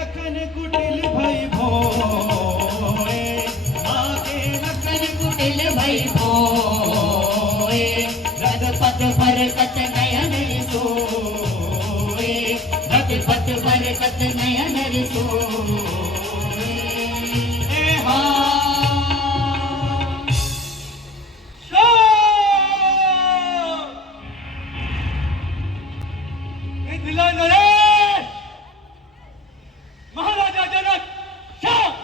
लखन कुटिल भई भोए, आगे लखन कुटिल भई भोए, रघुपत बरकत नयन सोए, रघुपत बरकत नयन सोए। महाराजा जनक शांत।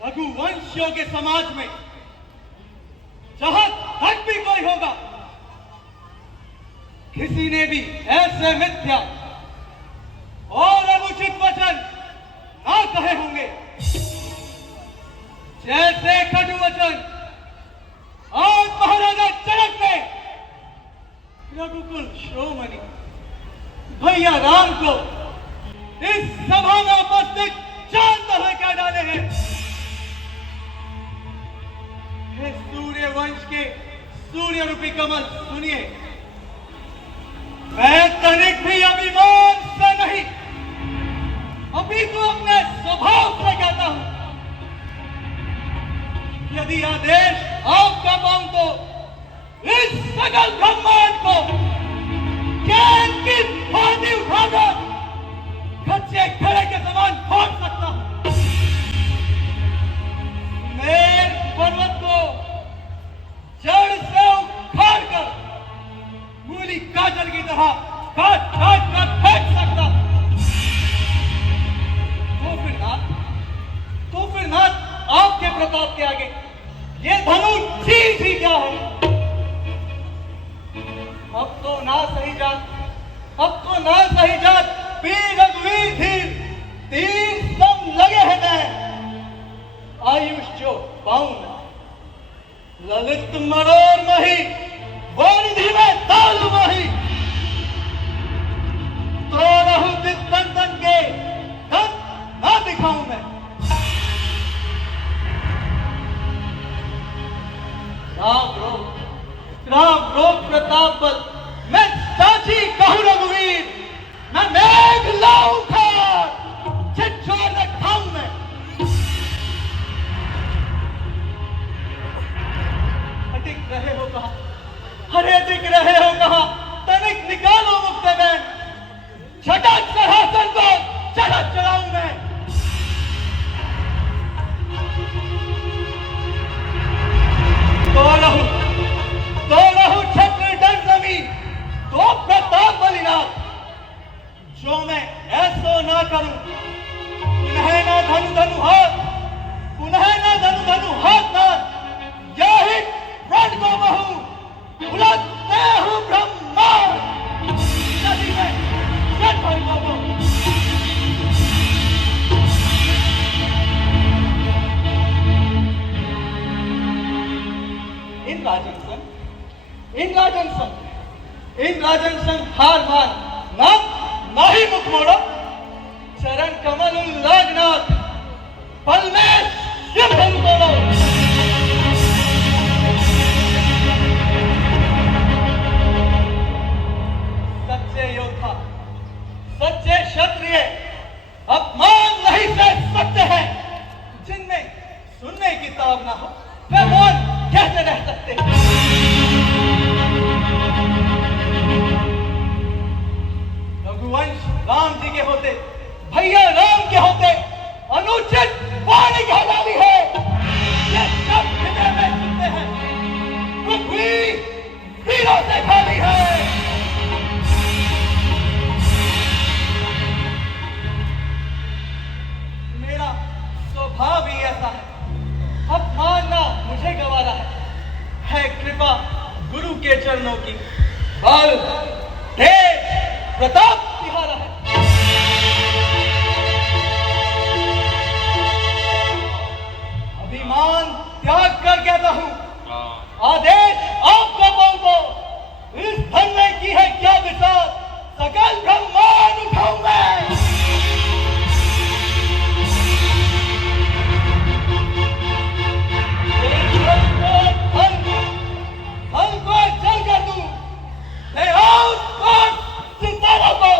रघुवंशियों के समाज में जहां तक भी कोई होगा, किसी ने भी ऐसे मिथ्या और अनुचित वचन ना कहे होंगे जैसे कटु वचन आज महाराजा जनक ने रघुकुल शिरोमणि भैया राम को इस सभा में उपस्थित जानते हुए कह डाले हैं। हे सूर्य वंश के सूर्य रूपी कमल सुनिए, मैं तनिक भी अभिमान से नहीं, अभी तो अपने स्वभाव से कहता हूं, यदि आदेश आपका पाऊं तो इस सकल ब्रह्मांड को ज्ञान की फांदी उठाकर कच्चे घड़े के समान फोड़ सकता हूं। मेर पर्वत को जड़ से उखाड़ कर मूली गाजर की तरह काट काट कर फेंक सकता हूं। तो फिर नाथ आपके प्रताप के आगे ये धनु चीज ही क्या है। अब तो ना सही जात वीर रघुवीर धीर तीर सब लगे हैं। आयुष जो पाऊं ललित मरोर मही वाणिधि में ताल मही, तो रहु तन तन के दंत ना दिखाऊं मैं। राम रोग प्रताप बल मैं साची कहूं रघुवीर, मैं मेघ लाऊं खार चिट्ठोर न खाऊं मैं। अटिक रहे हो कहा, अरे अटिक रहे हो कहा, तनिक निकालो मुक्त में, झटक सिंहासन को चढ़ा चढ़ाऊं मैं। तो रहूं छत्र डर जमीन, तो प्रताप बलिनाथ, जो मैं ऐसो ना करूं, पुनः ना धनु धनु हाथ, पुनः ना धनु धनु हाथ नाथ, यही प्रण को बहू उलटते हूं ब्रह्मांड नदी में जट भर को। इन राजन संग हार मान ना ही मुख मोड़ो, चरण कमल उल्लागनाथ पल में शिव धनु तोड़ो। सच्चे योद्धा, सच्चे क्षत्रिय अपमान नहीं सह सकते हैं। जिनमें सुनने की ताब ना हो वे मौन कैसे रह सकते हैं। रघुवंश राम जी के होते, भैया राम के होते अनुचित वाणी की हलाली है, ये सब हृदय में सुनते हैं, पृथ्वी वीरों से खाली है। मेरा स्वभाव ही ऐसा है, अब मानना मुझे गवारा है कृपा गुरु के चरणों की, बल तेज प्रताप तिहारा है। अभिमान त्याग कर कहता हूं, आदेश आपका पाऊं तो इस धन में की है क्या विचार, सकल ब्रह्मांड उठाऊं मैं। फल को जल कर दूं, सितारों को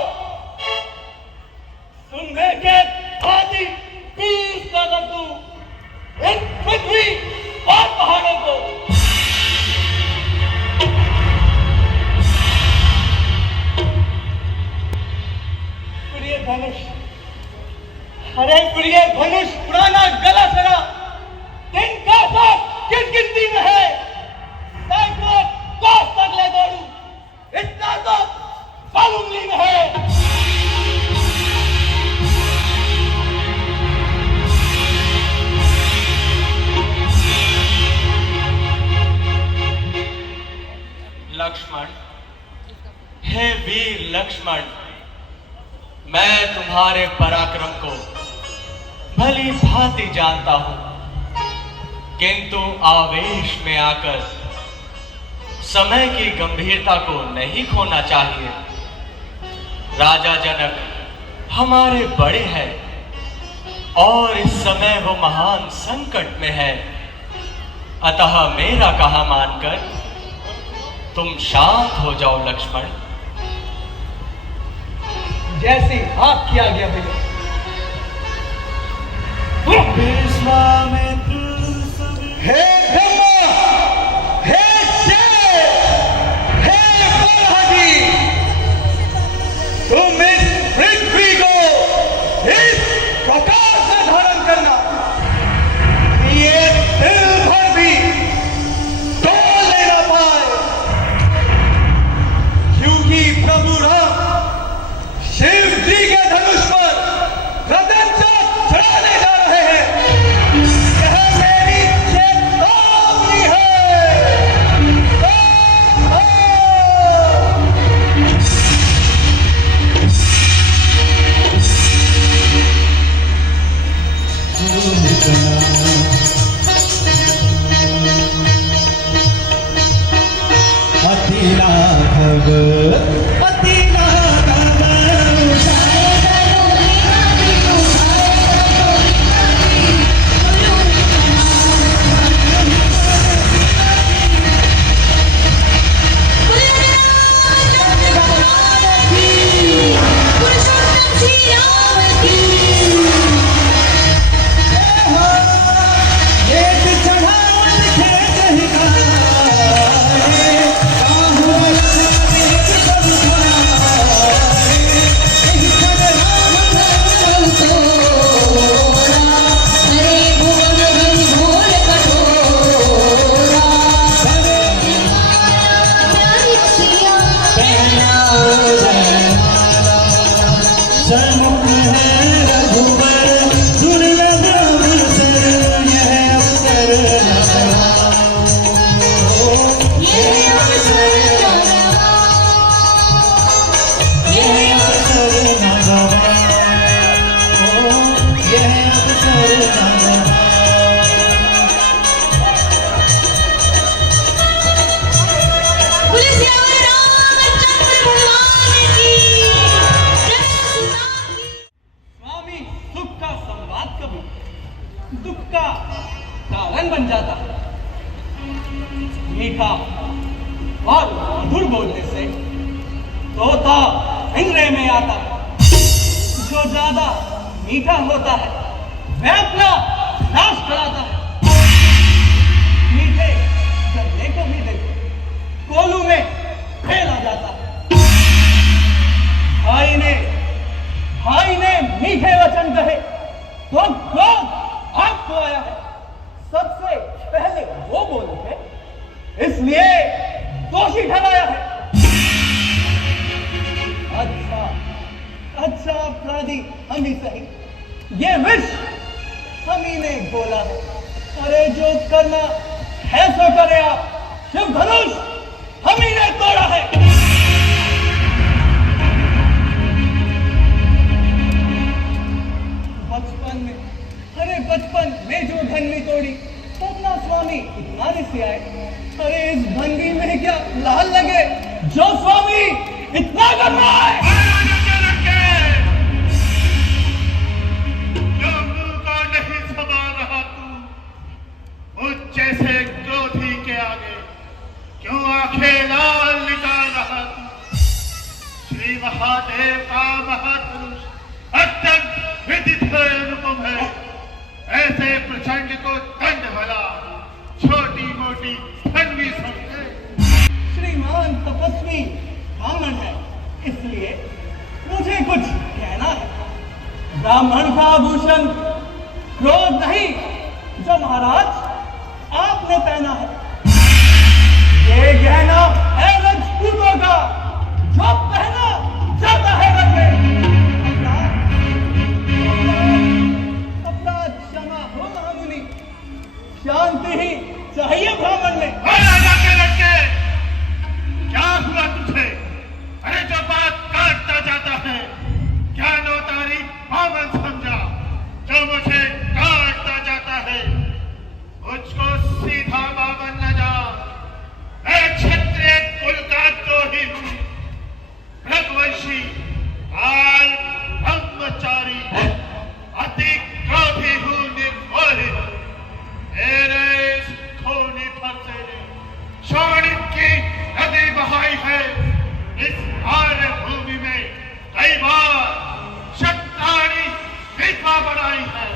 धनुष पुराना गला सरा किन का साथ किस गिनती में है, सैकड़ों कोस तक ले दौड़ू, इतना तो पल उंगली में है। लक्ष्मण, हे वीर लक्ष्मण, मैं तुम्हारे पराक्रम को भली भांति जानता हूं, किंतु आवेश में आकर समय की गंभीरता को नहीं खोना चाहिए। राजा जनक हमारे बड़े हैं और इस समय वो महान संकट में है, अतः मेरा कहा मानकर तुम शांत हो जाओ लक्ष्मण। जैसे किया गया भैया। विश्वामित्र सभी हे ब्रह्मा, हे शिव, हे बलहरी, तुम इस पृथ्वी को इस प्रकार से धारण करना, ये दिल भर भी तोड़ लेना पाए, क्योंकि प्रभु राम शिव जी के धनुष पर प्रदंचा चढ़ाने जा रहे हैं। यह मेरी चेतावनी है। अति राघव अति राघव सन्मुख है रघुबर दुर्लभ अवसर, यह अवसर न गवाओ, यह अवसर न गवाओ, यह अवसर न गवाओ, यह अवसर न गवाओ। स्वामी सुख का संवाद कभी दुख का कारण बन जाता है। मीठा और मधुर बोलने से तोता पिंजरे में आता है। जो ज्यादा मीठा होता है वह अपना नाश कराता है। मीठे गन्ने को भी देखो, कोलू में फेल आ जाता है। भाई ने मीठे वचन कहे तो क्रोध आपको आया है। सबसे पहले वो बोले थे, इसलिए दोषी ठहराया है। अच्छा अपराधी हम ही सही, ये विष हम ही ने बोला है। अरे जो करना है सो करे आप, शिव धनुष हम ही ने तोड़ा है। बचपन में जो धनवी तोड़ी तब ना स्वामी इतना रिसे आए। अरे इस भंगी में क्या लाल लगे जो स्वामी इतना करना है। नहीं समा रहा तू मुझ जैसे क्रोधी के आगे, क्यों आंखें लाल निकाल रहा तू। श्री महादेव का महापुरुष अत्यंत विदित अनुपम है। ऐसे प्रचंड को दंड भला छोटी मोटी धनवी समझे। श्रीमान तपस्वी ब्राह्मण है, इसलिए मुझे कुछ कहना है। ब्राह्मण का आभूषण क्रोध नहीं जो महाराज आपने पहना है। ये गहना है राजपूतों का जो पहना जाता है रंग में। अपराध क्षमा हो महामुनि, शांति ही चाहिए ब्राह्मण में। राजा के लड़के, क्या हुआ तुझे? अरे जो बात काटता जाता है, क्या नौतारी पावन समझा? जो मुझे काटता जाता है, मुझको सीधा बावन न जा। मैं क्षत्रिय कुल का द्रोही हूँ, रघुवंशी, काल ब्रह्मचारी, अति क्रोधी हूँ, निर्मोही हूँ। मेरे इस खूनी फरसे ने शोणित की नदी बहाई है। इस आर्य भूमि में कई बार शक्तानी विधवा बनाई है।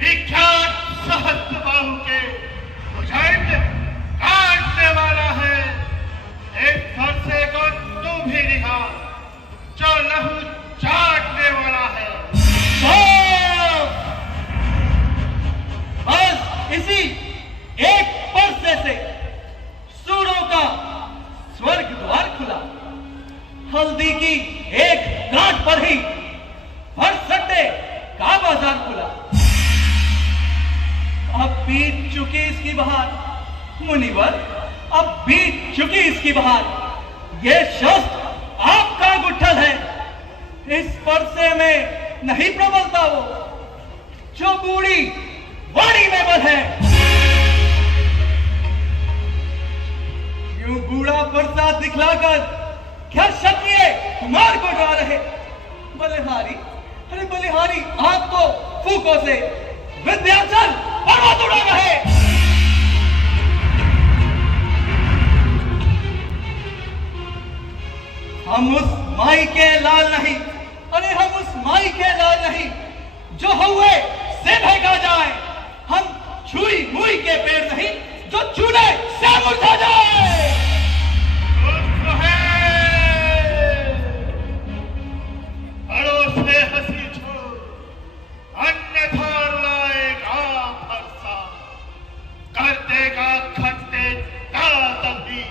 विख्यात सहस्त्रबाहु के भुजंग काटने वाला है। एक फरसे को तू भी निहार, जो लहू चाटने वाला है। बस इसी एक परसे से सूरों का स्वर्ग द्वार खुला। हल्दी की एक गांठ पर ही भरसट्टे का बाजार खुला। अब बीत चुकी इसकी बहार मुनिवर, अब बीत चुकी इसकी बहार। ये शस्त्र आपका गुट्ठल है, इस परसे में नहीं प्रबलता वो जो बूढ़ी वाणी में बल है। यूं बूढ़ा परसा दिखलाकर क्या क्षत्रिय कुमार को डरा रहे? बलिहारी, अरे बलिहारी, आप तो फूकों से विंध्याचल पर्वत उड़ा रहे। हम उस माई के लाल नहीं, अरे हम उस माई के लाल नहीं जो हुए से भेगा जाए। हम छुई मुई के पेड़ नहीं जो चूने से मुरझा जाए। से हंसी छोड़, अन्यथा लाएगा फरसा, कर देगा खट्टे तभी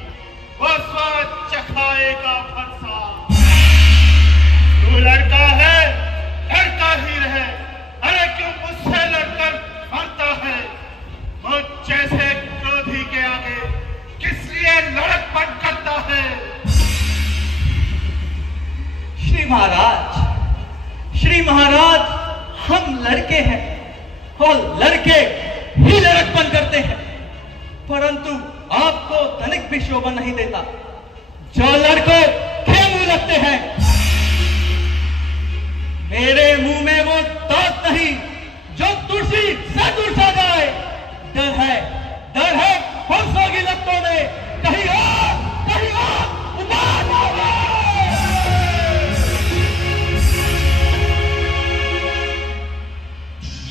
वो स्वाद चखाएगा फरसा। तू लड़का है, लड़का ही रहे। अरे क्यों मुझसे लड़कर मरता है? मुझ जैसे क्रोधी के आगे किस लिए लड़कपन करता है? श्री महाराज, हम लड़के हैं और लड़के ही लड़कपन करते हैं, परंतु आपको तनिक भी शोभा नहीं देता जो लड़कों के मुंह लगते हैं। मेरे मुंह में वो दांत नहीं जो तुलसी से तुलसा जाए। डर है पुरुषों की लपटों में कहीं और उबाल ना हो।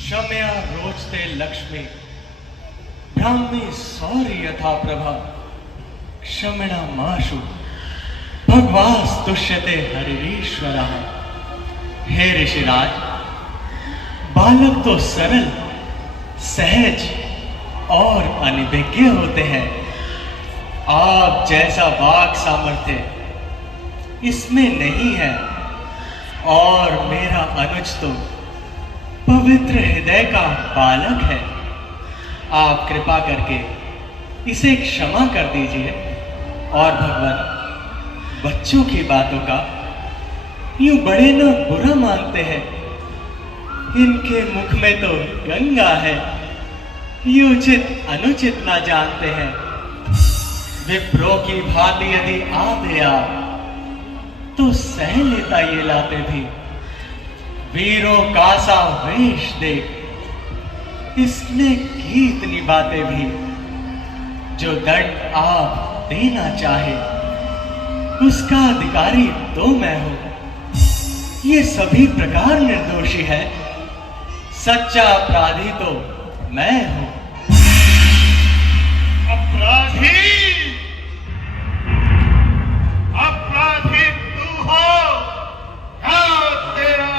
क्षम्या रोचते लक्ष्मी, ब्राह्मी सौर्य यथा प्रभा। क्षमणा माशु भगवास तुष्यते हरिरीश्वरः। हे ऋषिराज, बालक तो सरल, सहज और अनिभिज्ञ होते हैं। आप जैसा वाक सामर्थ्य इसमें नहीं है, और मेरा अनुज तो पवित्र हृदय का बालक है। आप कृपा करके इसे क्षमा कर दीजिए। और भगवान, बच्चों की बातों का यूं बड़े न बुरा मानते हैं। इनके मुख में तो गंगा है, ये उचित अनुचित ना जानते हैं। विप्रो की भांति यदि आते आप तो सह लेता ये लाते भी। वीरों का सा वेश देख इसने की इतनी बातें भी। जो दंड आप देना चाहे उसका अधिकारी तो मैं हूं। ये सभी प्रकार निर्दोषी है, सच्चा अपराधी तो मैं हूं। अपराधी अपराधी तू हो या तेरा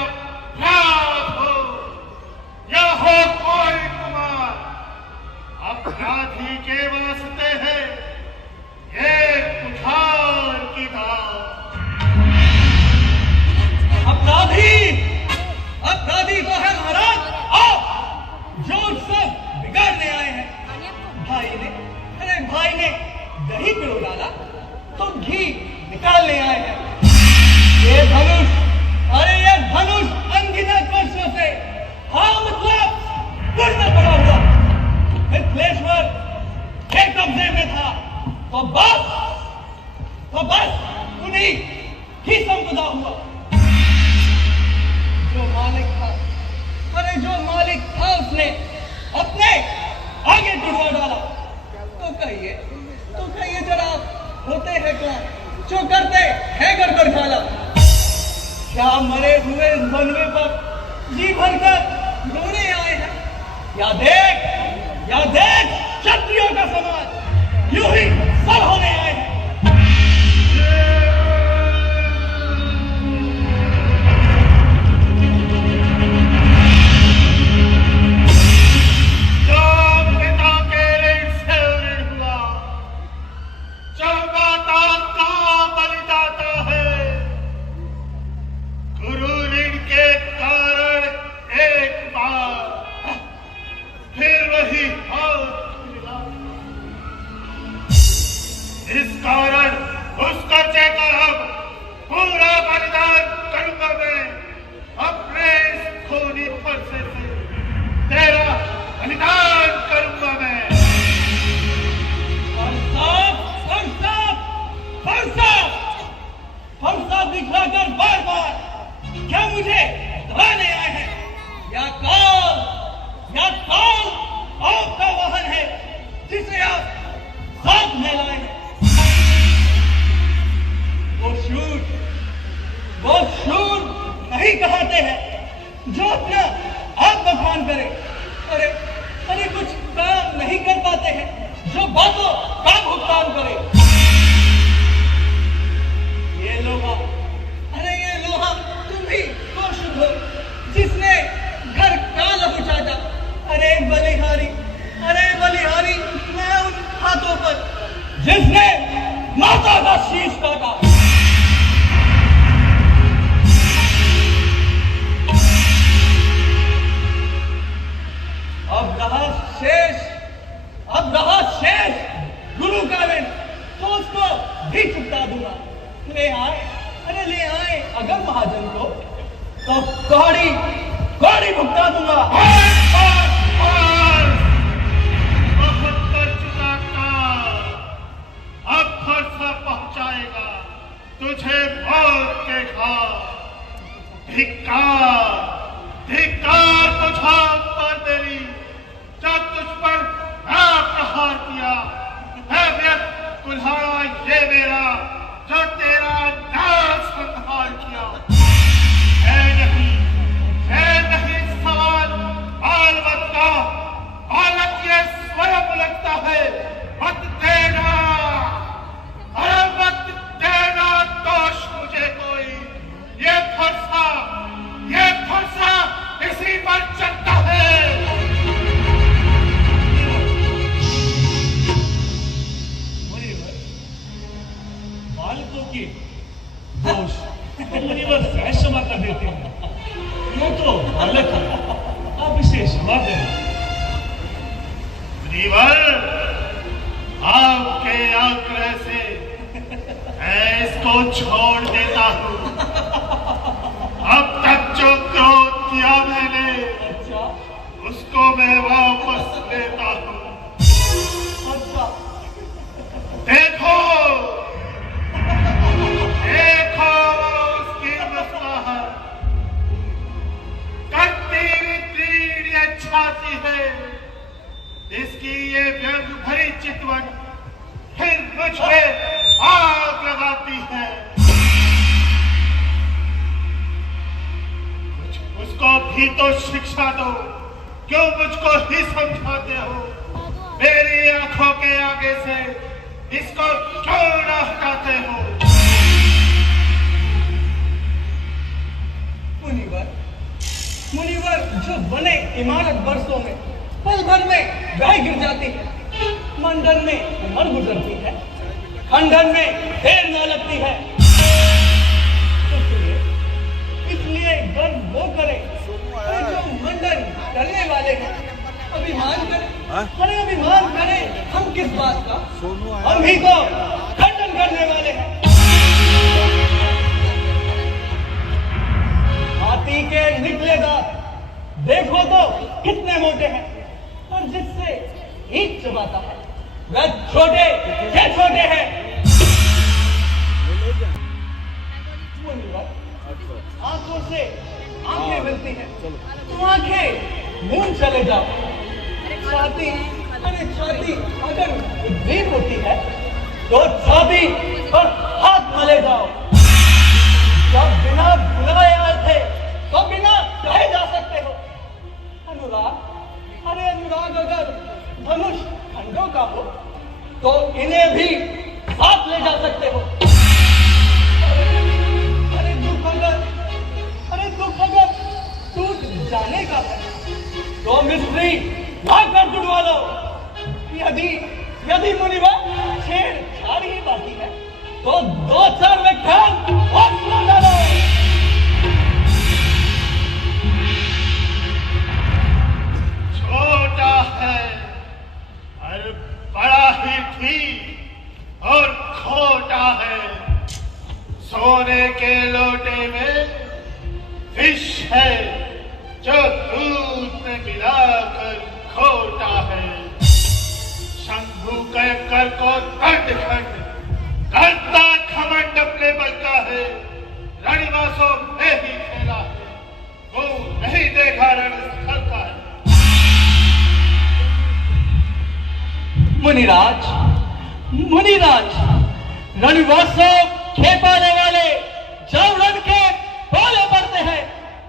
घी पिरो डाला तो घी निकालने आए हैं। ये धनुष, अरे ये धनुष अनगिनत वर्षों से मतलब पूर्ण पड़ा हुआ मिथिलेश्वर के कब्जे में था, तो बस उन्हीं की संपदा हुआ। जो मालिक था, अरे जो मालिक था उसने अपने आगे टुटवा डाला। तो कहिए जरा होते हैं कौन जो करते हैं गड़बड़ झाला? क्या मरे हुए इस बनवे पर जी भरकर रोने आए हैं? या देख क्षत्रियों का समाज यूं ही सब होने आए हैं। इस कारण उस कर्जे का अब पूरा बलिदान करूंगा मैं। अपने इस खूनी फरसे से तेरा बलिदान करूंगा मैं। फरसा दिखलाकर बार बार क्या मुझे दबाने आए हैं? या कौन आपका वाहन है जिसे आप साथ में लाए हैं? वो शूर नहीं कहते हैं जो अपना आप बखान करे। अरे कुछ काम नहीं कर पाते हैं जो बातों का भुगतान करे। ये लोहा तुम ही तो शुभ हो जिसने घर का लहू चाटा। अरे बलिहारी मैं उन हाथों पर जिसने माता का शीश काटा। अब रहा शेष गुरु का ऋण, तो उसको भी चुकता दूंगा। ले आए अगर महाजन को तो कौड़ी भुगता दूंगा। बहुत कर चुका काम, अब फरसा पहुंचाएगा तुझे मौत के घाट। धिक्कार तुझा पर मेरी, जब तुझ पर प्रहार किया है व्यर्थ कुल्हाड़ा ये मेरा जो तेरा नाश संहार किया। है नहीं सवाल बालवत का, बालक ये स्वयं लगता है। मत देना दोष मुझे कोई। ये फरसा इसी पर चलता है। बालकों की दोष मुनिवर सहज क्षमा कर देते हैं। वो तो बालक है, आप इसे क्षमा करें। मुनिवर, आपके आग्रह से मैं इसको छोड़ देता हूँ। अब तक जो क्रोध किया मैंने उसको मैं वापस लेता हूँ। देखो उसकी मुस्कुराहट, छाती है इसकी, ये व्यंग भरी चितवन फिर मुझ पे आग लगाती है। उसको भी तो शिक्षा दो, क्यों मुझको ही समझाते हो? मेरी आंखों के आगे से इसको क्यों न हटाते हो? मुनिवर जो बने इमारत बरसों में पल भर में बह गिर जाती है, मंडन में उम्र गुजरती है, खंडन में देर न लगती है। इसलिए गर्व वो करे जो मंडन करने वाले हैं अभिमान करें, अरे अभिमान करें हम किस बात का? हम ही तो खंडन करने वाले हैं। हाथी के निकले दांत देखो तो कितने मोटे हैं, और जिससे ईंट चबाता है वह छोटे क्या छोटे हैं। आंखों से आंखें मिलती हैं तो आंखें मूंद चले जाओ। छाती, अरे छाती अगर वीर होती है तो छाती पर हाथ मले जाओ। जब बिना बुलाए आए थे तो बिना कहे जा सकते हो। अनुराग, अरे अनुराग अगर धनुष खंडों का हो तो इन्हें भी साथ ले जा सकते हो। अरे दुख अगर टूट जाने का है तो मिस्त्री लाकर जुड़वा लो। यदि मुनिवर छेड़छाड़ ही बाकी है तो 2-4 व्याख्यान और सुना डालो। छोटा है और बड़ा ही ठीक और खोटा है। सोने के लोटे में विष है जो दूध में मिलाकर खोटा है। शंभू के कर को दंड खंड करता घमंड अपने बल का है। रणवासों में ही खेला है, वो नहीं देखा रणस्थल का है। मुनिराज, रणवासों खेपाने वाले जब रण के बोले पड़ते हैं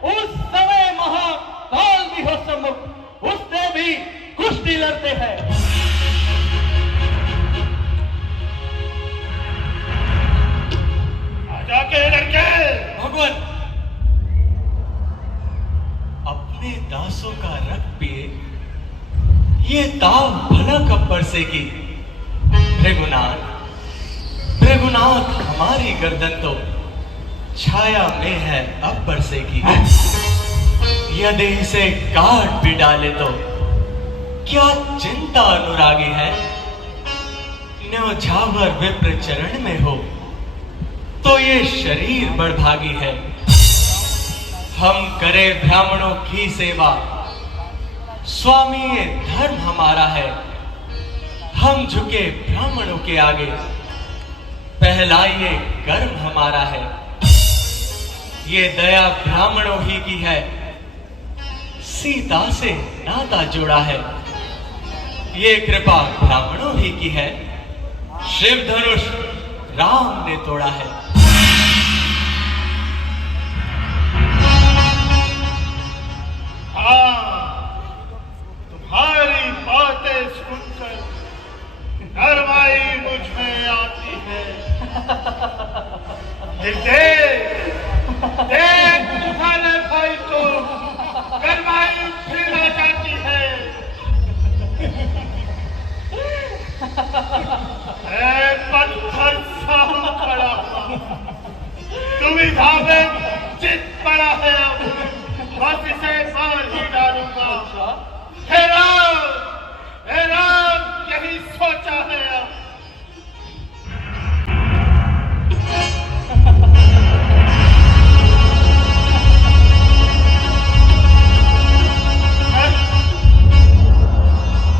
उस समय महाकाल भी हो सम्मुख, उससे भी कुश्ती लड़ते हैं। आजा के लड़के, भगवान, अपने दासों का रक्त पिए ये ताव भला कब बरसेगी। भृगुनाथ हमारी गर्दन तो छाया में है अब बरसेगी। यदि इसे काट भी डाले तो क्या चिंता अनुरागी है। न्योछावर विप्र चरण में हो तो ये शरीर बड़भागी है। हम करे ब्राह्मणों की सेवा, स्वामी ये धर्म हमारा है। हम झुके ब्राह्मणों के आगे, पहला ये कर्म हमारा है। ये दया ब्राह्मणों ही की है, सीता से नाता जोड़ा है। ये कृपा ब्राह्मणों ही की है, शिव धनुष राम ने तोड़ा है। तुम्हारी बातें सुनकर नरमाई मुझ में आती है। देख तुम्हारे भाई को गरमाई फिर आ जाती है। पत्थर सा खड़ा दुविधा में चित पड़ा है। अब बस इसे मार ही डालूंगा। हे राम, यही सोचा है अब।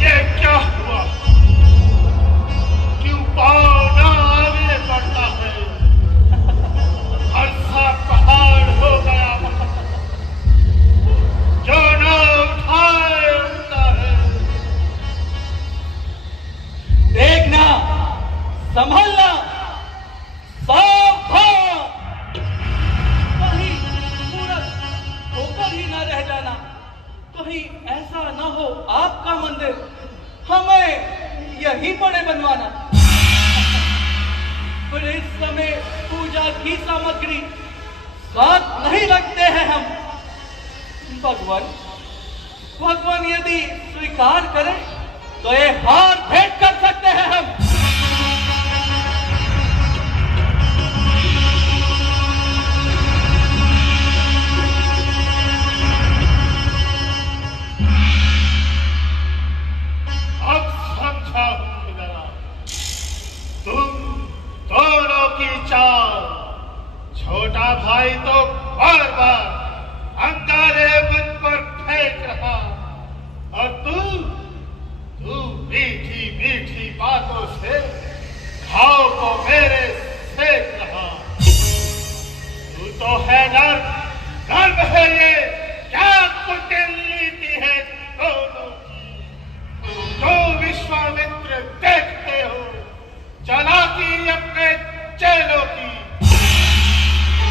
ये क्या हुआ? क्यों पाँव ना आगे बढ़ता है? हर्षा पहाड़ हो गया जो ना उठाए उठता है। देखना, संभलना, सावधान, कहीं मूर्ख होकर ही ना रह जाना। कहीं ऐसा ना हो आपका मंदिर हमें यहीं पड़े बनवाना। पर इस समय पूजा की सामग्री साथ नहीं रखते हैं हम। भगवान यदि स्वीकार करें तो ये हार भेंट कर सकते हैं हम। की चाल। छोटा भाई तो बार बार अंगारे मुझ पर फेंक रहा और तू मीठी मीठी बातों से घाव को मेरे सेक रहा। तू तो है नर्म है ये क्या कुटिल नीति है दोनों की। तो विश्वामित्र देखते हो चालाकी अपने चेलों की।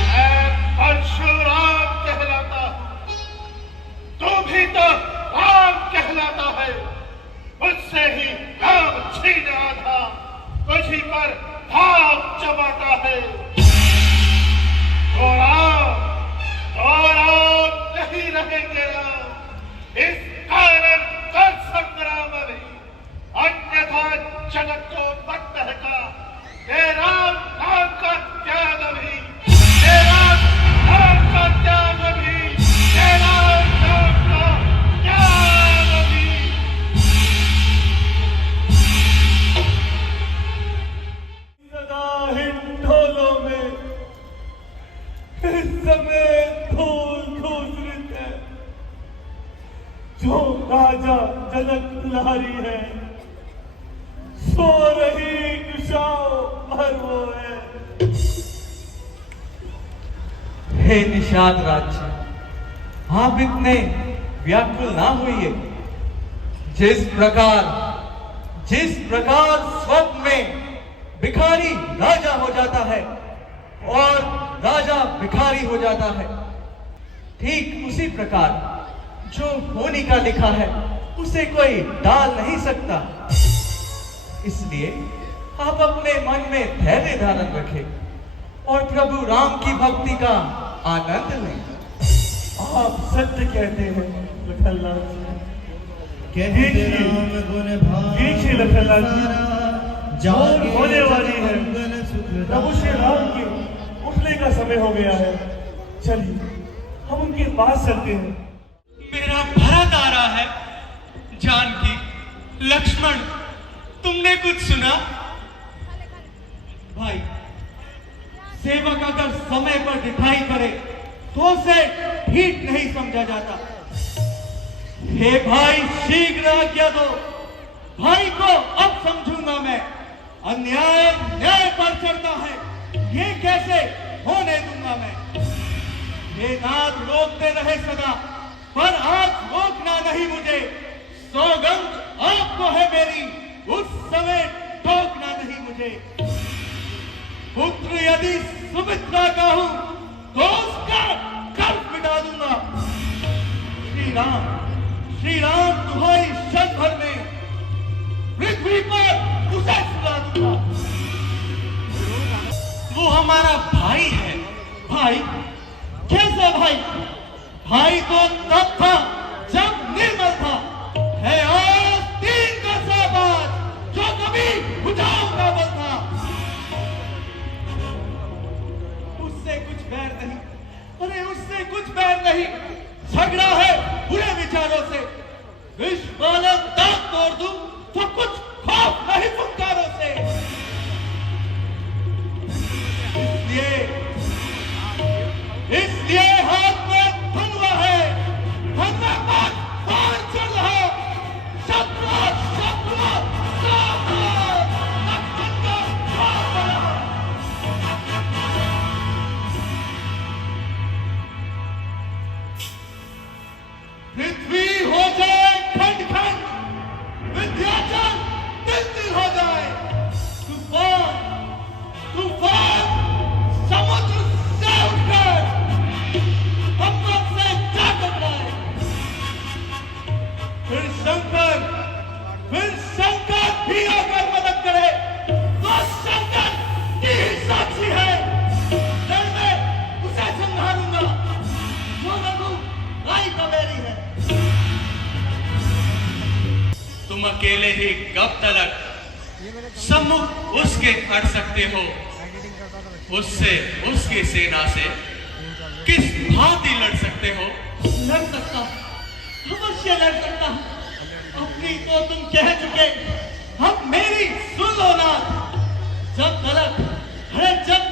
मैं परशुराम कहलाता हूं, तू भी तो राम कहलाता है। मुझसे ही राम छीन रहा था, तुझी पर भाग जमाता है। तो राम नहीं रहेंगे राम, इस कारण कर संग्राम में, अन्यथा जगत को मत बहका। तेरा नाम का त्याग भी, तेरा नाम का त्याग भी, तेरा नाम का त्याग भी। सदा हिंडोलों में इस समय धूल धूसरित है। जो राजा जनक लहरी है, सो रही कुशाओं पर वो है। हे निषाद राज्य, आप इतने व्याकुल ना होइए। जिस प्रकार स्वप्न में भिखारी राजा हो जाता है और राजा भिखारी हो जाता है, ठीक उसी प्रकार जो होने का लिखा है उसे कोई डाल नहीं सकता। इसलिए आप अपने मन में धैर्य धारण रखें और प्रभु राम की भक्ति का आनंद लें। आप सत्य कहते हैं लखनलाल जी। कहते राम गुण देखिए लखनलाल जी, जागे होने वाली है। मंगल सुख प्रभु श्री राम के उठने का समय हो गया है। चलिए हम उनके पास चलते हैं। मेरा भरत आ रहा है। जानकी, लक्ष्मण, तुमने कुछ सुना? भाई, सेवक अगर समय पर दिखाई करे तो उसे ठीक नहीं समझा जाता। हे भाई, शीघ्र आज्ञा दो। भाई को अब समझूंगा मैं। अन्याय न्याय पर चढ़ता है, ये कैसे होने दूंगा मैं। हे नाथ, रोकते रहे सदा, पर आज रोकना नहीं मुझे। सौगंध आपको है मेरी, उस समय टोकना नहीं मुझे। पुत्र यदि सुमित्रा का हूं तो उसका गर्व मिटा दूंगा। श्री राम तुम्हारी क्षण भर में पृथ्वी पर उसे सुला दूंगा। वो हमारा भाई है। भाई? कैसे भाई? भाई तो तब था जब निर्मल था। है आज 3 वर्षों बाद जो कभी बुझाऊ का बल था। उससे कुछ बैर नहीं, अरे उससे कुछ बैर नहीं। झगड़ा है बुरे विचारों से। विष बालक दांत तोड़ दूं तो कुछ खौफ नहीं फुंकारों से। इसलिए हाथ में धनुआ है, धनुआ पर बाण चल रहा। शत्रु लक्ष्मण का भाग बड़ा। पृथ्वी हो जाए खंड खंड, विंध्याचल तिल तिल हो जाए। तूफान समुद्र से उठकर हम से जा टकराए। फिर शंकर भी अगर मदद करे तो शंकर की ही साक्षी है। रण में उसे संहारूंगा जो रघु राई का बैरी है। तुम अकेले ही कब तक सम्मुख उसके अड़ सकते हो? उससे, उसकी सेना से किस भांति लड़ सकते हो? लड़ सकता, अवश्य लड़ सकता हूं। अपनी तो तुम कह चुके, अब मेरी सुन लो ना। जब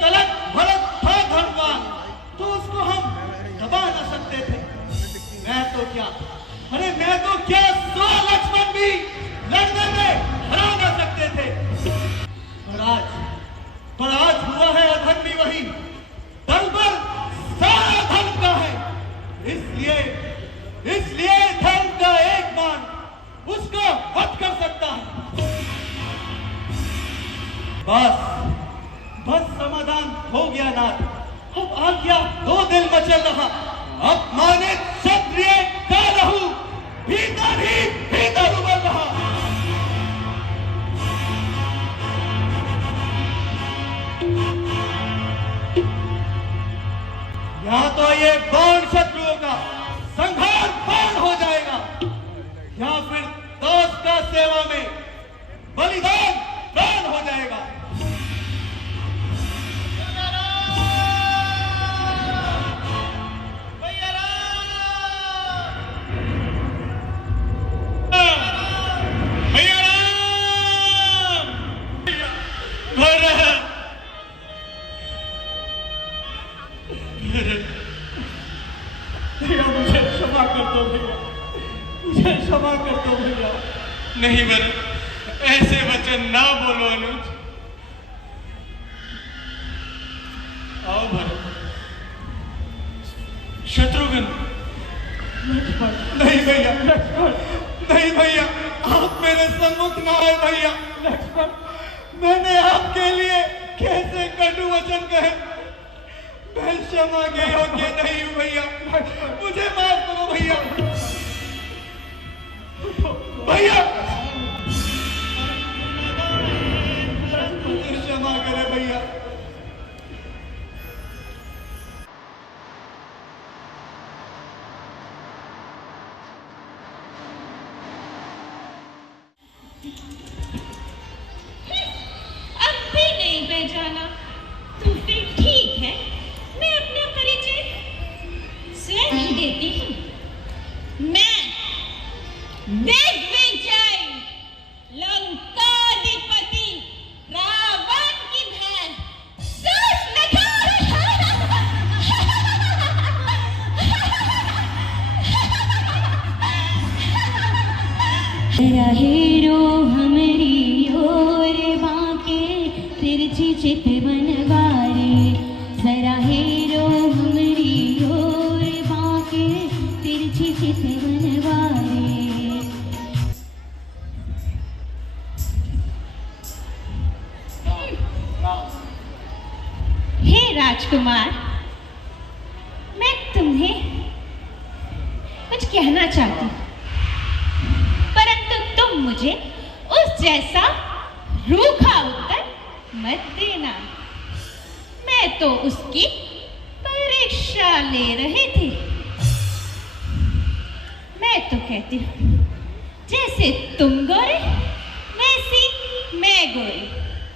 समाधान हो गया नाथ। अब आज्ञा दो दिल मचल रहा, अपमानित क्षत्रिय का रहू भीतर ही भीतर उबल रहा। यहाँ तो ये बाण शत्रुओं का संहार बाण हो जाएगा, या फिर दोस्त का सेवा में बलिदान प्राण हो जाएगा। मुझे क्षमा कर दो भैया, मुझे क्षमा कर दो भैया। नहीं भरत, ऐसे वचन ना बोलो अनुज। आओ भरत। शत्रुघ्न। नहीं भैया, नहीं भैया, आप मेरे सम्मुख ना आए भैया। मैंने आपके लिए कैसे कटु वचन कहे, मैं क्षमा के योग्य नहीं हूं भैया, मुझे माफ करो भैया। भैया मुझे क्षमा करे भैया। अब भी नहीं पहचाना तो फिर ठीक है, मैं अपना परिचय स्वयं ही देती हूँ। मैं दिग्विजय लंकाधिपति रावण की बहन सूर्पनखा। हीरो हमारी ओर बाके तिरछी चित बनवारे, जरा हीरो हमारी ओर बाके तिरछी चित बनवारे। हे राजकुमार, मैं तुम्हें कुछ कहना चाहती हूँ, परंतु तुम मुझे उस जैसा रूखा उत्तर मत देना। मैं तो उसकी परीक्षा ले रही थी। मैं तो कहती हूँ, जैसे तुम गोरे वैसी मैं गोरी,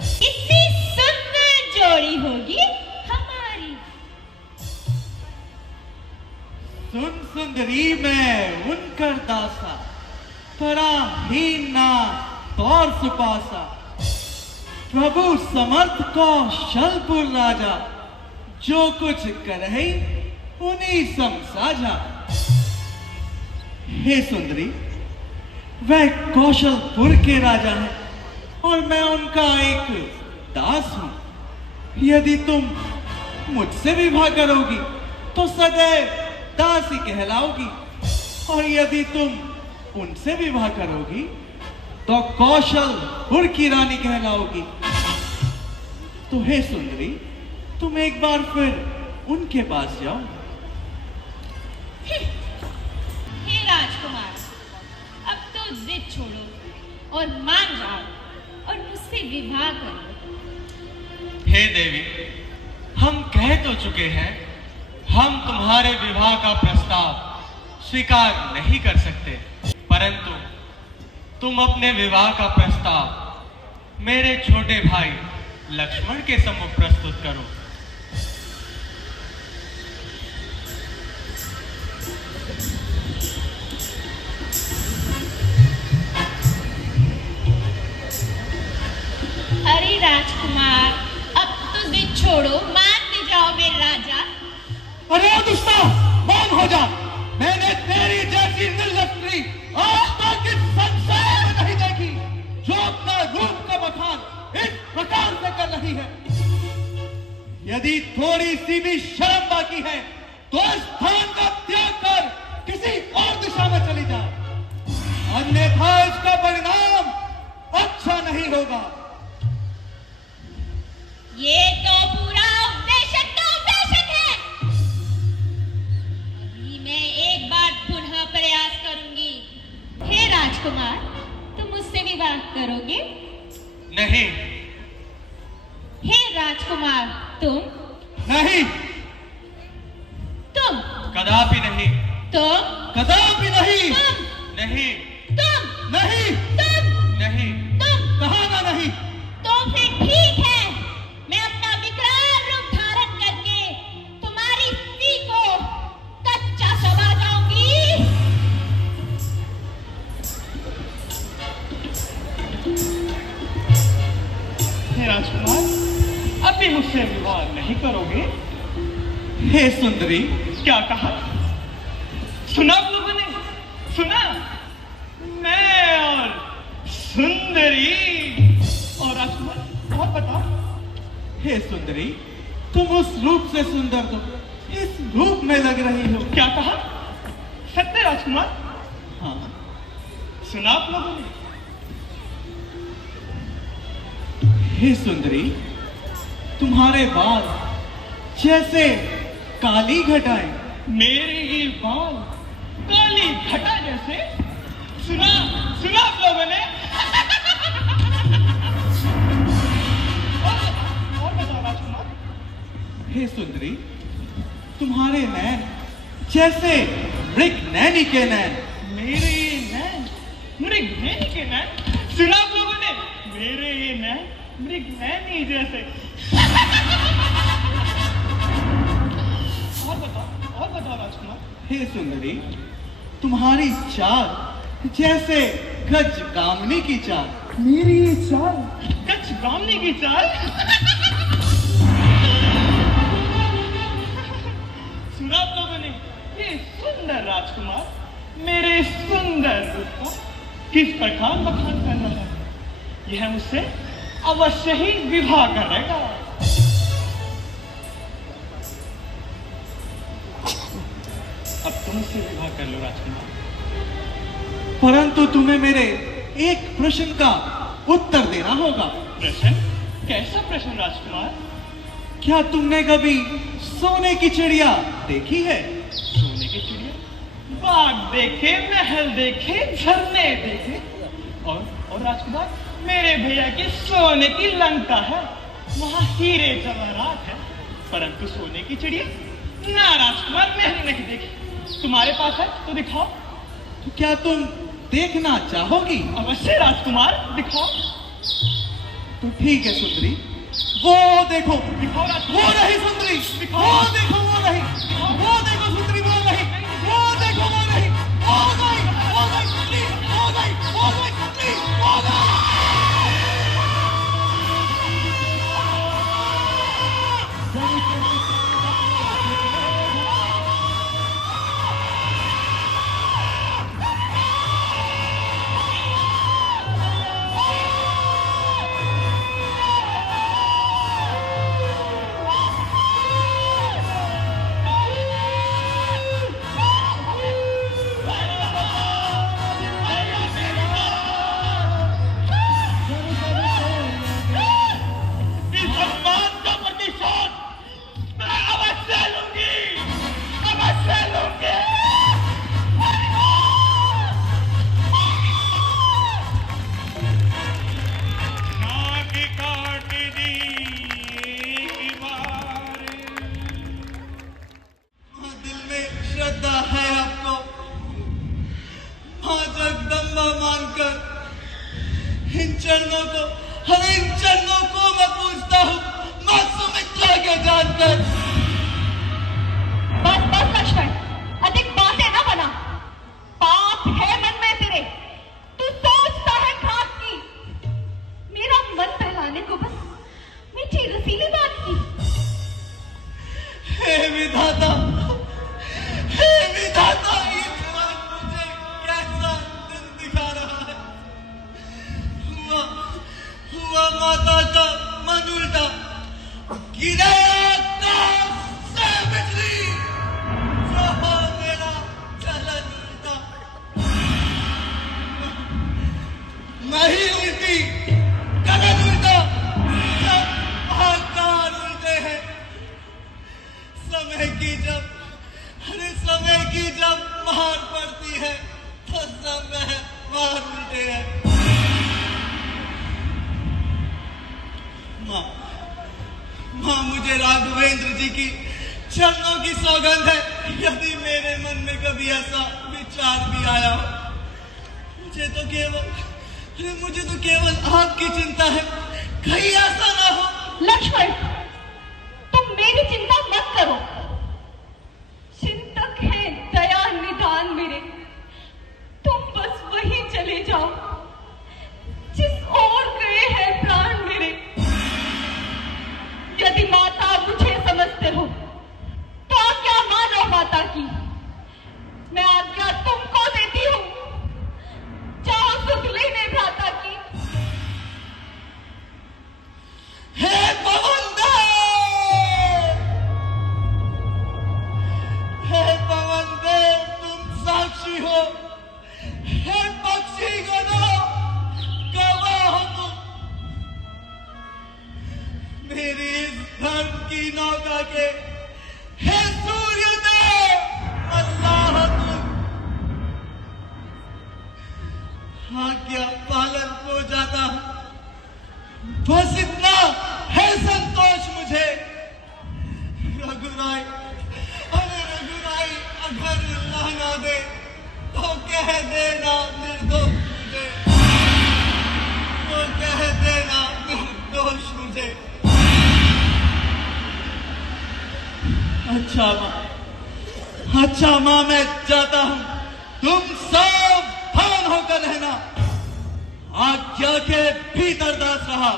कितनी सुंदर जोड़ी होगी हमारी। सुन सुंदरी मैं उनकर दासा, पराहीन ना तौर सुपासा, प्रभु समर्थ कौशलपुर राजा, जो कुछ करही उन्हीं सम साझा। हे सुंदरी, वह कौशलपुर के राजा हैं और मैं उनका एक दास हूं। यदि तुम मुझसे विवाह करोगी तो सदैव दास ही कहलाओगी, और यदि तुम उनसे विवाह करोगी तो कौशलपुर की रानी कहलाओगी। तो हे सुंदरी, तुम एक बार फिर उनके पास जाओ। हे राजकुमार, अब तो जिद छोड़ो और मान जाओ और मुझसे विवाह करो। हे देवी, हम कह तो चुके हैं, हम तुम्हारे विवाह का प्रस्ताव स्वीकार नहीं कर सकते, परंतु तुम अपने विवाह का प्रस्ताव मेरे छोटे भाई लक्ष्मण के सम्मुख प्रस्तुत करो। अरे राजकुमार, अब तो जिद छोड़ो, मान भी जाओ मेरे राजा। अरे दुष्टा, मौन हो जा। मैंने तेरी जैसी निर्लज्जी आज तक इस संसार में नहीं देखी, जो अपना रूप का बखान इस प्रकार से कर रही है। यदि थोड़ी सी भी शर्म बाकी है तो इस स्थान का त्याग कर किसी और दिशा में चली जा, अन्यथा इसका परिणाम अच्छा नहीं होगा। ये तो नहीं। हे राजकुमार, तुम नहीं, तुम कदापि नहीं। तुम कदापि नहीं, तुम नहीं तुम नहीं, तुम नहीं। तुम कहा ना नहीं। तो फिर ठीक है, मैं अपना विकराल रूप धारण करके तुम्हारी स्त्री को कच्चा चबा जाऊंगी। हे राजकुमार, अभी मुझसे विवाह नहीं करोगे? हे सुंदरी, क्या कहा? सुना आप लोगों ने? सुना? मैं और सुंदरी और राजकुमार, और बताओ। हे सुंदरी, तुम उस रूप से सुंदर तो इस रूप में लग रही हो। क्या कहा? सत्य राजकुमार? हाँ, सुना आप लोगों ने? हे सुंदरी, तुम्हारे बाल जैसे काली घटाएं। मेरे ये बाल काली घटा जैसे? सुना? सुना आप लोगों ने? और बताओ राजकुमार। हे सुंदरी, तुम्हारे नैन जैसे मृगनैनी के नैन। मेरे ये नैन मृगनैनी के नैन? सुना आप लोगों ने? मेरे ये नैन मृगनैनी जैसे। और बताओ राजकुमार। हे सुंदरी, तुम्हारी चाल जैसे गज गामनी की चाल। मेरी ये चाल गज गामनी की चाल? सुना आप लोगों ने? ये सुंदर राजकुमार मेरे सुंदर रूप का किस प्रकार बखान करना है। यह मुझसे अवश्य ही विवाह करेगा। अब तुमसे विवाह कर लो राजकुमार, परंतु तुम्हें मेरे एक प्रश्न का उत्तर देना होगा। प्रश्न? कैसा प्रश्न राजकुमार? क्या तुमने कभी सोने की चिड़िया देखी है? सोने की चिड़िया? बाग देखे, महल देखे, झरने देखे, और राजकुमार मेरे भैया की सोने की लंका है, वहां हीरे जवाहरात है, परंतु सोने की चिड़िया ना राजकुमार मैंने नहीं देखी। तुम्हारे पास है तो दिखाओ। तो क्या तुम देखना चाहोगी? अवश्य राजकुमार, दिखाओ। तो ठीक है सुंदरी, वो देखो। दिखाओ राजकुमार। वो नहीं सुंदरी, दिखाओ। वो देखो, वो नहीं। वो देखो सुंदरी, वो नहीं। वो देखो, वो नहीं। वो नहीं, वो नहीं सुंदरी, वो नहीं, वो नहीं सुंदरी, वो नहीं। इन चरणों को मैं पूछता हूँ, मां सुमित्रा के जानकर। बस बस लक्ष्मण, अधिक बातें न बना। पाप है मन में तेरे, तू सोचता है घात की, मेरा मन बहलाने को बस मीठी रसीली बात की। हे विधाता, हे विधाता, ईश्वर मुझे कैसा दिन दिखा रहा है। हुआ माता का मन उल्टा, गिरे आकाश पूज्य राघवेंद्र जी की चरणों की सौगंध है, यदि मेरे मन में कभी ऐसा विचार भी आया हो, मुझे तो केवल आपकी चिंता है, कहीं ऐसा ना हो। लक्ष्मण, तुम मेरी चिंता मत करो। चिंतक है दया निदान मेरे, तुम बस वहीं चले जाओ जिस ओर गए हैं प्राण मेरे। यदि माता मुझे समझते हो तो आज्ञा मानो माता की, मैं आज्ञा तुमको देती हूँ, जाओ सुख लेने भ्राता की। हे पवन देव, हे पवन देव, तुम साक्षी हो, हे पक्षी गणों गवाह तुम, मेरी इस धर्म की नौका के हे सूर्य देव अल्लाह तुम, आज्ञा पालन हो जाता हूं, बस इतना है संतोष मुझे। रघुराई, अरे रघुराई, अगर अल्लाह ना दे तो कह देना निर्दोष मुझे, तो कह देना निर्दोष मुझे। अच्छा मां, मैं जाता हूं, तुम सावधान होकर रहना, आज्ञा के भीतर दास रहा।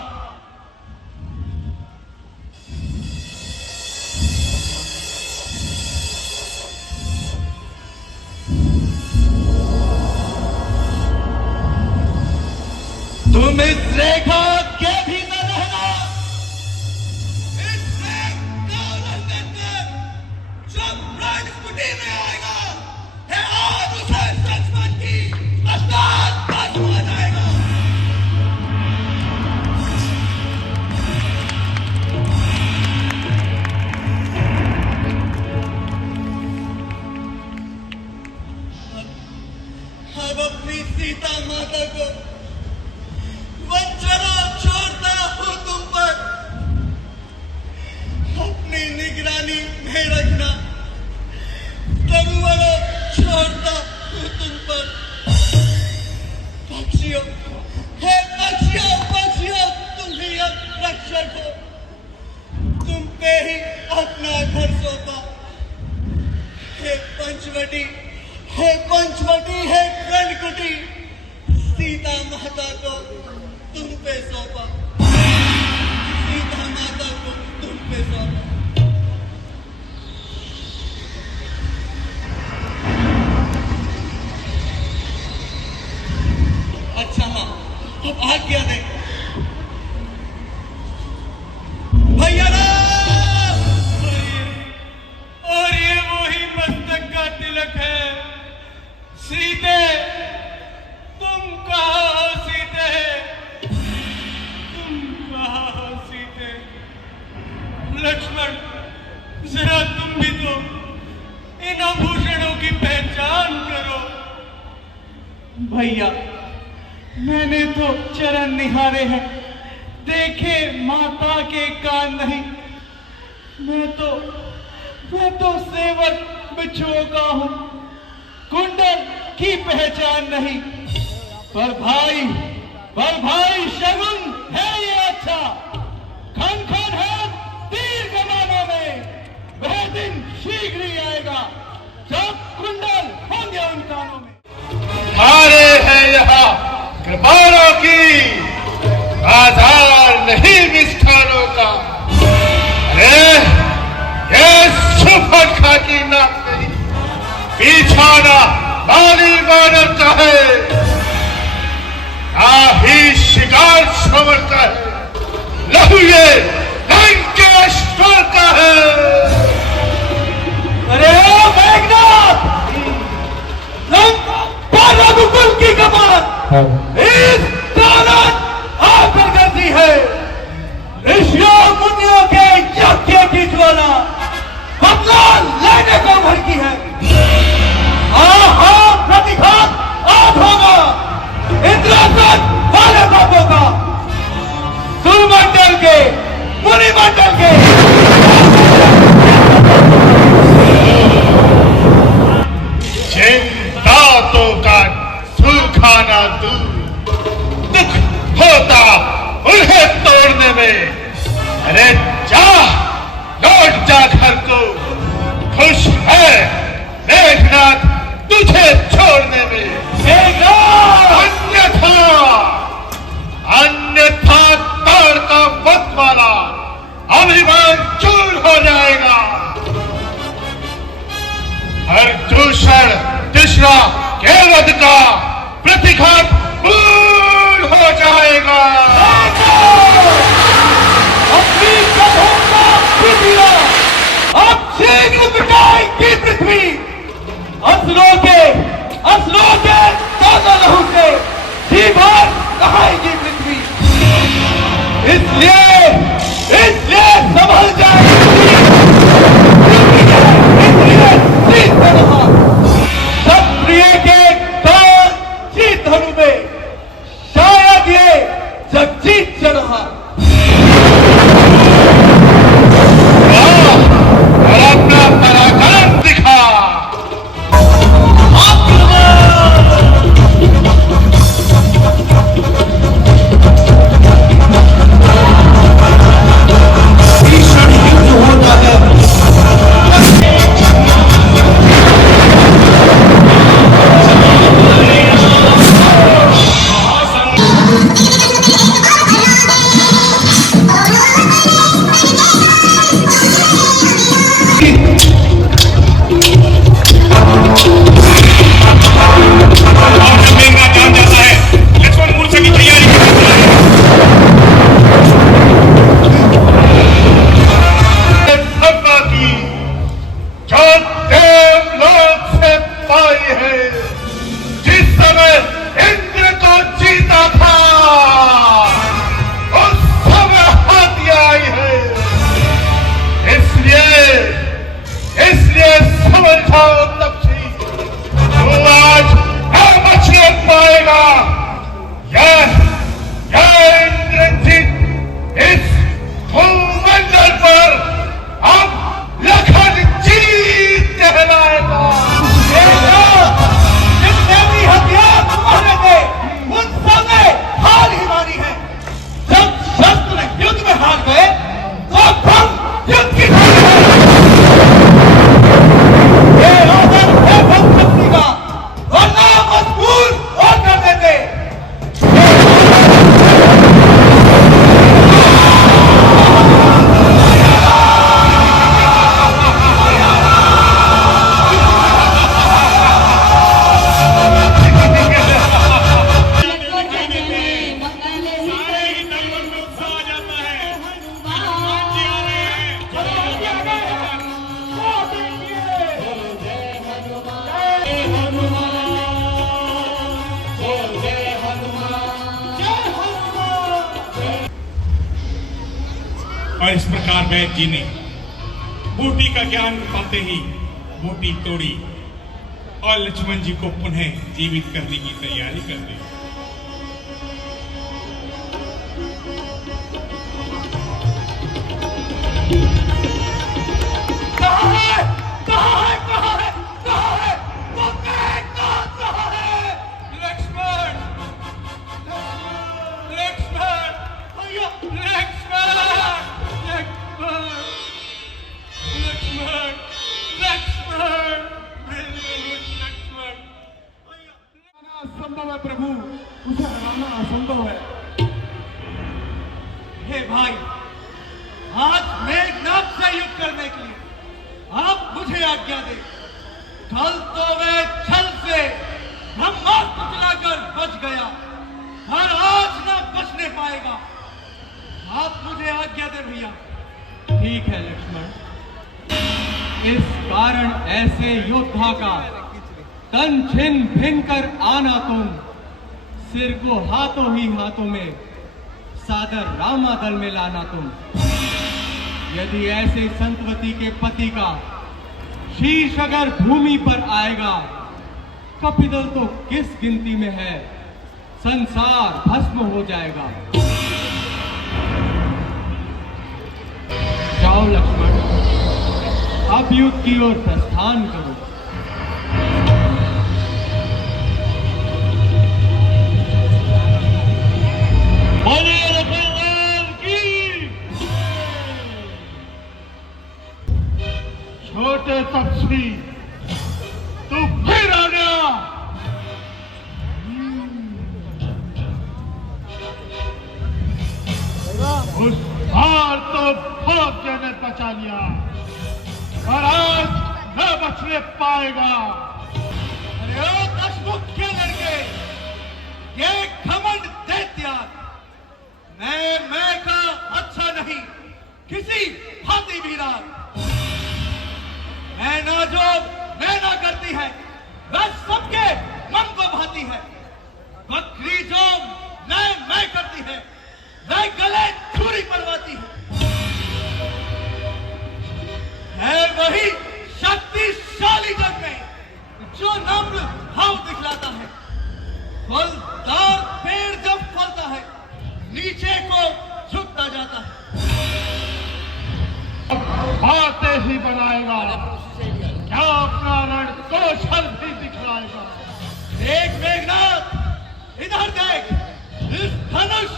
तुम इस रेखा के भीतर रहना, इस रेखा जब प्राण स्फुटी में आएगा, है आज उसे लक्ष्मण की अर्थात बाजू आ जाएगा। अब अपनी सीता माता को वंचना छोड़ता हूं तुम पर, अपनी निगरानी में रखना, तरुवरों छोड़ता हूं तुम पर। पक्षियों, हे पक्षियों, पक्षियों, तुम ही अब रक्षक हो, तुम पे ही अपना घर सौंपा। हे पंचवटी, हे पंचवटी, हे प्रणकुटी, सीता माता को तुम पे सौंपा, सीता माता को तुम पे सौंपा। अच्छा मां, अब आज्ञा दे। भैया और ये वही मस्तक का तिलक है। सीते, तुम कहाँ हो सीते, तुम कहाँ हो सीते। लक्ष्मण, जरा तुम भी तो इन आभूषणों की पहचान करो। भैया, मैंने तो चरण निहारे हैं, देखे माता के कान नहीं। मैं तो सेवक बिच्छुओं का हूं, कुंडल की पहचान नहीं। पर भाई शगुन है ये अच्छा, खन खन है तीर कमानों में। वह दिन शीघ्र ही आएगा जब कुंडल होंगे उन कानों में। हमारे हैं यहाँ कृपाणों की बाजार नहीं मिष्ठानों का। अरे ये सुफल खाकी नाक नहीं, बिछाना बाली बानर का है, ना ही शिकार संवरता है, लहू ये लंकेश्वर का है। अरे ओ मेघनाथ, रघुकुल की कमान इस दौरान आकर करती है। ऋषियों मुनियों के यज्ञ की ज्वाला बदला लेने को भड़की है। प्रतिघात आज होगा इंद्रासन वाले बाबों का, सुरमंडल के, मुनिमंडल के मिश्रा के वध का प्रतिघात पूर्ण हो जाएगा। अपनी कथों का पृथ्वी अब शीघ्र मिटाएगी पृथ्वी। असुरों के ताजा लहू से जी भर नहाएगी पृथ्वी। इसलिए संभल जाएगी। इसलिए जीत धनुहा क्षत्रिय के कान जीत धनु में शायद ये जगजीत चढ़ा। और अपना पराक्रम दिखा। और इस प्रकार वैद्य जी ने बूटी का ज्ञान पाते ही बूटी तोड़ी और लक्ष्मण जी को पुनः जीवित करने की तैयारी कर दी। असंभव है प्रभु, उसे हराना असंभव है। हे भाई, आज मेघनाद से युद्ध करने के लिए आप मुझे आज्ञा दे। कल तो वह छल से ब्रह्मास्त्र चलाकर बच गया और आज न बचने पाएगा। आप मुझे आज्ञा दे भैया। ठीक है लक्ष्मण, इस कारण ऐसे योद्धा का तन छिन भिन कर आना तुम, सिर को हाथों ही हाथों में सादर रामादल में लाना तुम। यदि ऐसे संतवती के पति का शीश अगर भूमि पर आएगा, कपिदल तो किस गिनती में है, संसार भस्म हो जाएगा। जाओ लक्ष्मण, अब युद्ध की ओर प्रस्थान करो। छोटे तपस्वी, तू फिर आ गया। उस बार तो भाग्य ने बचा लिया और आज न बचने पाएगा। दशमुख के लड़के, ये घमंड दैत्याग, मैं का अच्छा नहीं किसी भांति वीरान। मैं ना जो मैं ना करती है वह सबके मन को भाती है। बकरी जो मैं करती है वह गले छुरी पड़वाती है वही शक्तिशाली जग में जो नम्र भाव दिखलाता है। फलदार पेड़ जब फलता है नीचे को झुकता जाता है। बातें ही बनाएगा, क्या अपना रण कौशल भी दिखलाएगा। देख मेघनाथ, इधर देख, इस धनुष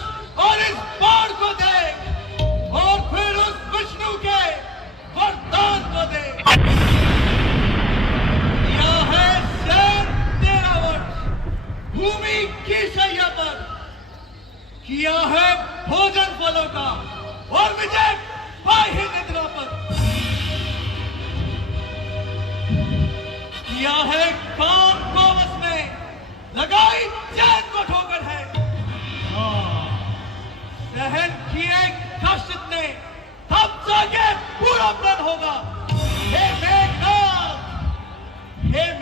और इस बाण को देख और फिर उस विष्णु के वरदान को देख। यह है शेर 13 वर्ष भूमि की शैया पर, किया है भोजन फलों का और विजय बाह्य निद्रा पर, किया है काम को बस में, लगाई चैन को ठोकर है। सहन किए कष्ट ने तब जाके पूरा प्रण होगा। हे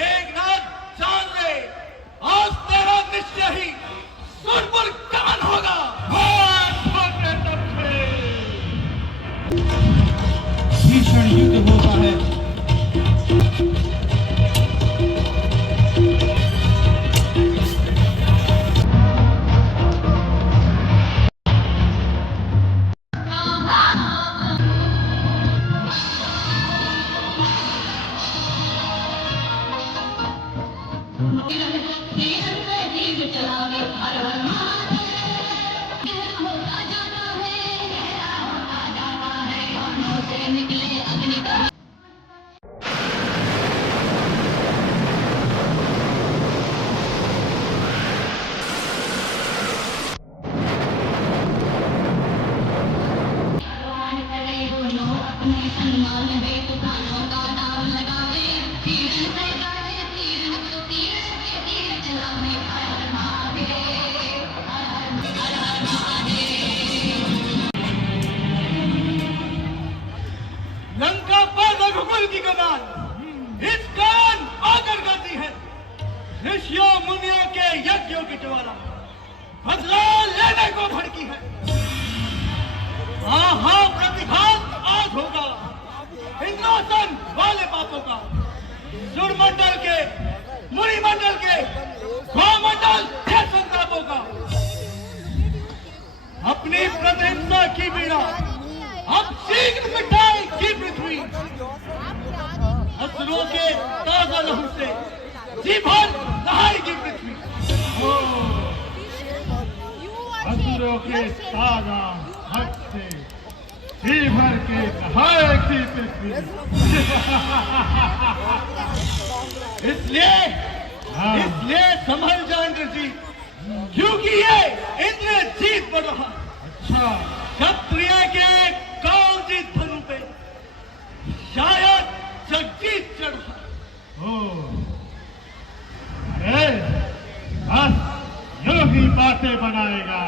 मेघनाथ जान ले, आज तेरा निश्चय ही सुरपुर गमन होगा। भीषण युद्ध होता है। लंका पर रघुकुल की कमान इस कान आकर गाती है। ऋषियों मुनियों के यज्ञों की ज्वाला बदला लेने को भड़की है। हाँ प्रतिघात आज होगा इंद्रासन वाले पापों का, सुरमंडल के, मुनिमंडल के, गौमंडल के संतापों का। अपनी प्रतिहिंसा की पीड़ा अब शीघ्र मिटाएगी पृथ्वी। असुरों के ताजा लहू से जी भर नहाएगी पृथ्वी। असुरों के ताजा हक से जी भर के नहाएगी पृथ्वी। इसलिए संभल जा इंद्रजीत, क्योंकि ये इंद्रजीत बढ़ रहा। अच्छा, क्षत्रिय के कालजीत धनु पे शायद जगजीत चढ़ा। अरे बस यूं ही बातें बनाएगा।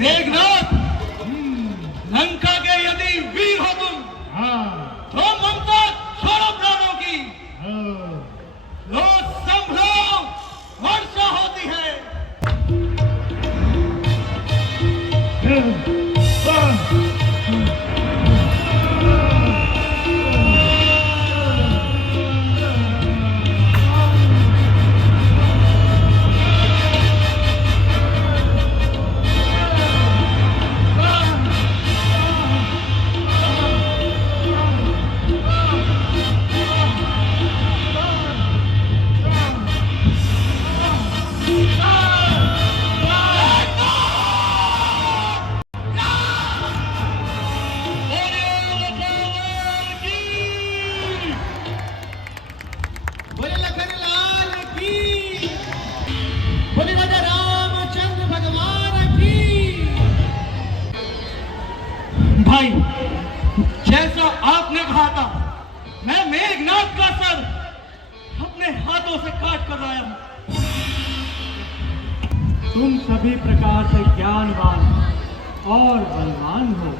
मेघनाथ, लंका के यदि वीर हो तुम, तो ममता छोड़ो प्राणों की, लो संभ्रो वर्षा होती है। बोले लखन लाल की, बोले राजा रामचंद्र भगवान की। भाई, जैसा आपने कहा था, मैं मेघनाथ का सर अपने हाथों से काट कर लाया हूं। तुम सभी प्रकार से ज्ञानवान और बलवान हो।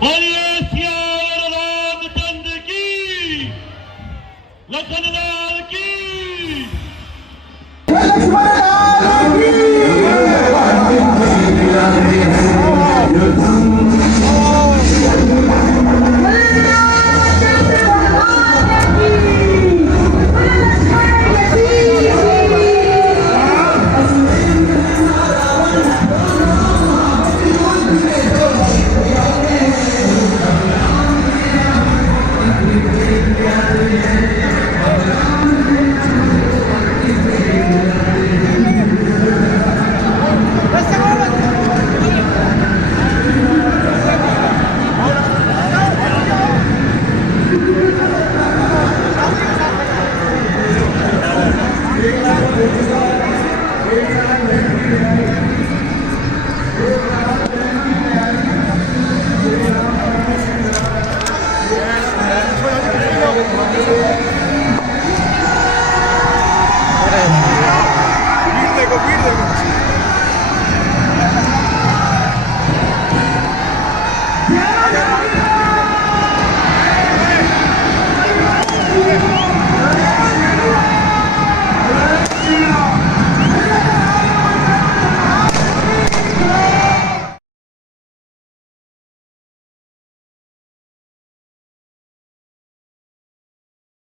बोलिए सियावर रामचंद्र की, लखन लाल की। Virgo.